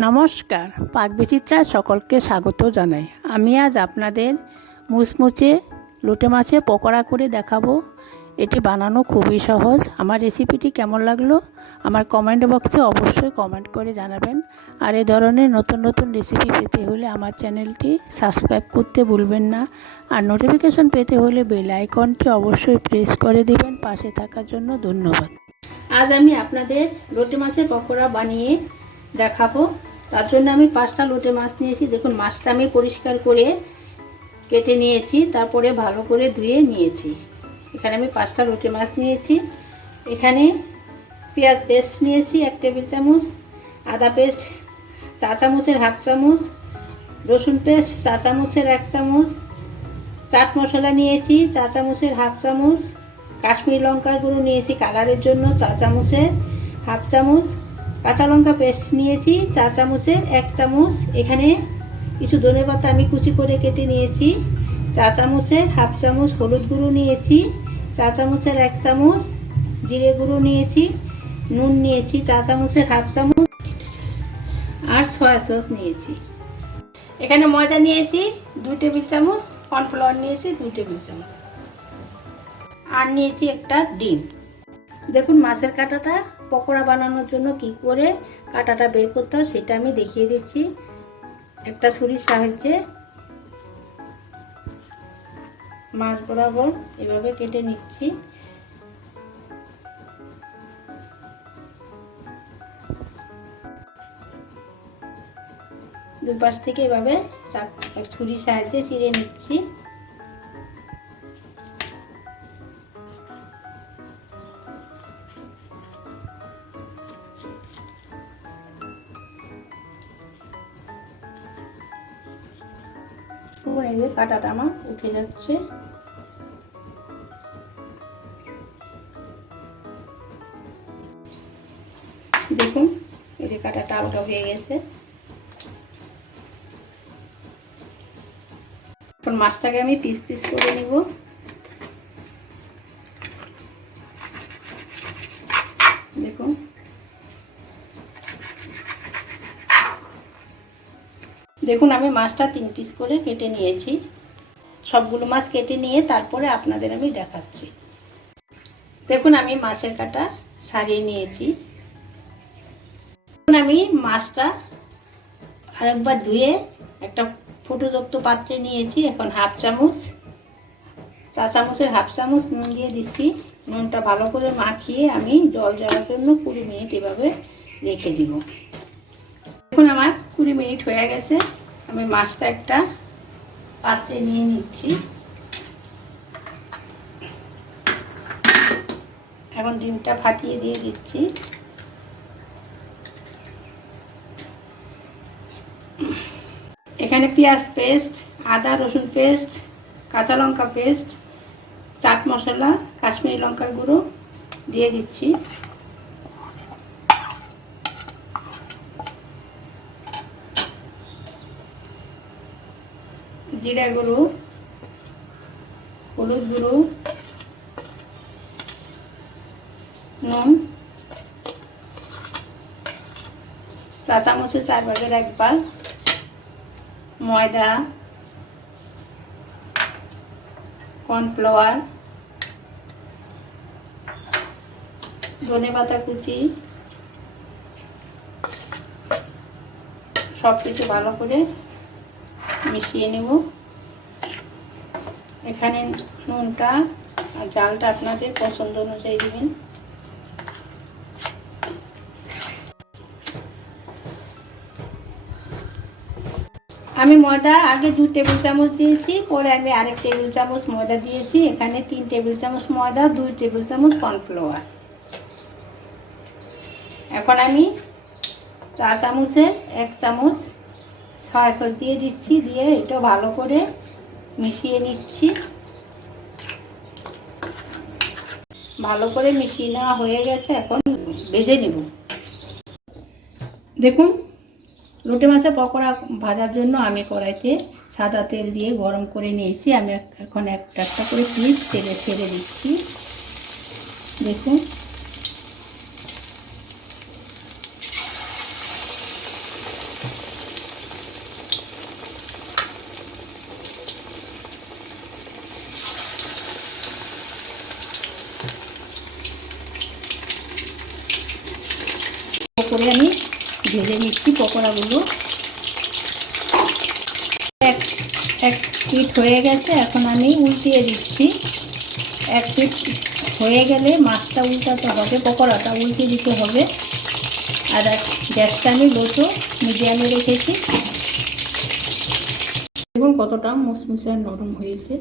নমস্কার। পাক বিচিত্রায় সকলকে স্বাগত জানাই। আমি আজ আপনাদের মুচমুচে, লোটে মাছের পকোড়া করে দেখাবো। এটি বানানো খুবই সহজ। আমার রেসিপিটি কেমন লাগল? আমার কমেন্ট বক্সে অবশ্যই কমেন্ট করে জানাবেন। আর এ ধরনের নতুন নতুন রেসিপি পেতে হলে আমার চ্যানেলটি সাবস্ক্রাইব করতে ভুলবেন না। আর নোটিফিকেশন পেতে হলে বেল আইকনটি অবশ্যই প্রেস করে দেবেন। পাশে থাকার জন্য ধন্যবাদ। আজ আমি আপনাদের লোটে মাছের পকোড়া বানিয়ে দেখাবো। তার জন্য আমি পাঁচটা লোটে মাছ নিয়েছি। দেখুন, মাছটা আমি পরিষ্কার করে কেটে নিয়েছি, তারপরে ভালো করে ধুয়ে নিয়েছি। এখানে আমি পাঁচটা লোটে মাছ নিয়েছি। এখানে পেঁয়াজ পেস্ট নিয়েছি, এক টেবিল চামচ, আদা পেস্ট, চা চামচের হাফ চামচ, রসুন পেস্ট, চা চামচের এক চামচ, চাট মশলা নিয়েছি, চা চামচের হাফ চামচ, কাশ্মীর লঙ্কার গুঁড়ো নিয়েছি কালারের জন্য, চা চামচের হাফ চামচ কাঁচা লঙ্কা পেস্ট নিয়েছি চা চামচের এক চামচ। এখানে কিছু ধনে পাতা আমি কুচি করে কেটে নিয়েছি। চা চামচের হাফ চামচ হলুদ গুঁড়ো নিয়েছি। চা চামচের এক চামচ জিরে গুঁড়ো নিয়েছি। নুন নিয়েছি চা চামচের হাফ চামচ। আর সয়া সস নিয়েছি। এখানে ময়দা নিয়েছি, দুই টেবিল চামচ। কর্নফ্লাওয়ার নিয়েছি, দুই টেবিল চামচ। আর নিয়েছি একটা ডিম। দেখুন, মাছের কাঁটাটা পকোড়া বানানোর জন্য কি করে কাঁটাটা বের করতে হয় সেটা আমি দেখিয়ে দিচ্ছি। একটা ছুরির সাহায্যে মাছ বরাবর এভাবে কেটে নিচ্ছি। দুপাশ থেকে এভাবে ছুরির সাহায্যে চিড়ে নিচ্ছি। এই যে কাটাটা আমার, উঠে যাচ্ছে। দেখুন, এই যে কাটাটা আলগা হয়ে গেছে। এখন মাছটাকে আমি পিস পিস করে নিব দেখুন দেখুন, আমি মাছটা তিন পিস করে কেটে নিয়েছি। সবগুলো মাছ কেটে নিয়ে তারপরে আপনাদের আমি দেখাচ্ছি। দেখুন, আমি মাছের কাটা সারিয়ে নিয়েছি। এখন আমি মাছটা আরেকবার ধুয়ে একটা ফুটোযুক্ত পাত্রে নিয়েছি। এখন হাফ চামচ, চা চামচের হাফ চামচ নুন দিয়ে দিচ্ছি। নুনটা ভালো করে মাখিয়ে আমি জল যাওয়ার জন্য কুড়ি মিনিট এভাবে রেখে দিব। এখন আমার কুড়ি মিনিট হয়ে গেছে। আমি মাছটা একটা পাত্রে নিয়ে নিচ্ছি। এখন ডিমটা ফাটিয়ে দিয়ে দিচ্ছি। এখানে পেঁয়াজ পেস্ট, আদা, রসুন পেস্ট, কাঁচা লঙ্কা পেস্ট, চাট মশলা, কাশ্মীরি লঙ্কার গুঁড়ো দিয়ে দিচ্ছি। জিরা গুঁড়ো, হলুদ গুঁড়ো, নুন, চা চামচের চার ভাগের এক ভাগ, ময়দা, কর্নফ্লাওয়ার ধনে পাতা কুচি সব কিছু ভালো করে মিশিয়ে নেব। এখানে নুনটা আর জালটা আপনাদের পছন্দ অনুযায়ী দিবেন। আমি ময়দা আগে দু টেবিল চামচ দিয়েছি, পরে আমি আরেক টেবিল চামচ ময়দা দিয়েছি। এখানে তিন টেবিল চামচ ময়দা, দুই টেবিল চামচ কর্নফ্লাওয়ার। এখন আমি চা চামচের এক চামচ সয়া সস দিয়ে দিচ্ছি, দিয়ে এটা ভালো করে মিশিয়ে নিচ্ছি। ভালো করে মিশিয়ে নেওয়া হয়ে গেছে, এখন ভেজে নেব। দেখুন, লোটে মাছের পকোড়া ভাজার জন্য আমি কড়াইতে সাদা তেল দিয়ে গরম করে নিয়েছি। আমি এখন একটা একটা করে পিস তেলে ছেড়ে দিচ্ছি। দেখুন। করে আমি ভেজে নিচ্ছি পকোড়াগুলো। এক এক পিঠ হয়ে গেছে, এখন আমি উল্টিয়ে দিচ্ছি। এক পিঠ হয়ে গেলে মাছটা উল্টাতে হবে, পকোড়াটা উল্টে দিতে হবে। আর গ্যাসটা আমি লোটো মিডিয়ামে রেখেছি। দেখুন কতটা মুসমুসে নরম হয়েছে।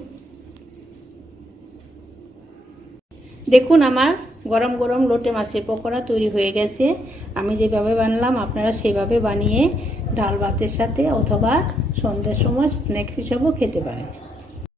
দেখুন আমার গরম গরম লোটে মাছের পকোড়া তৈরি হয়ে গেছে। আমি যেভাবে বানলাম, আপনারা সেভাবে বানিয়ে ডাল ভাতের সাথে অথবা সন্ধ্যের সময় স্ন্যাক্স হিসাবেও খেতে পারেন।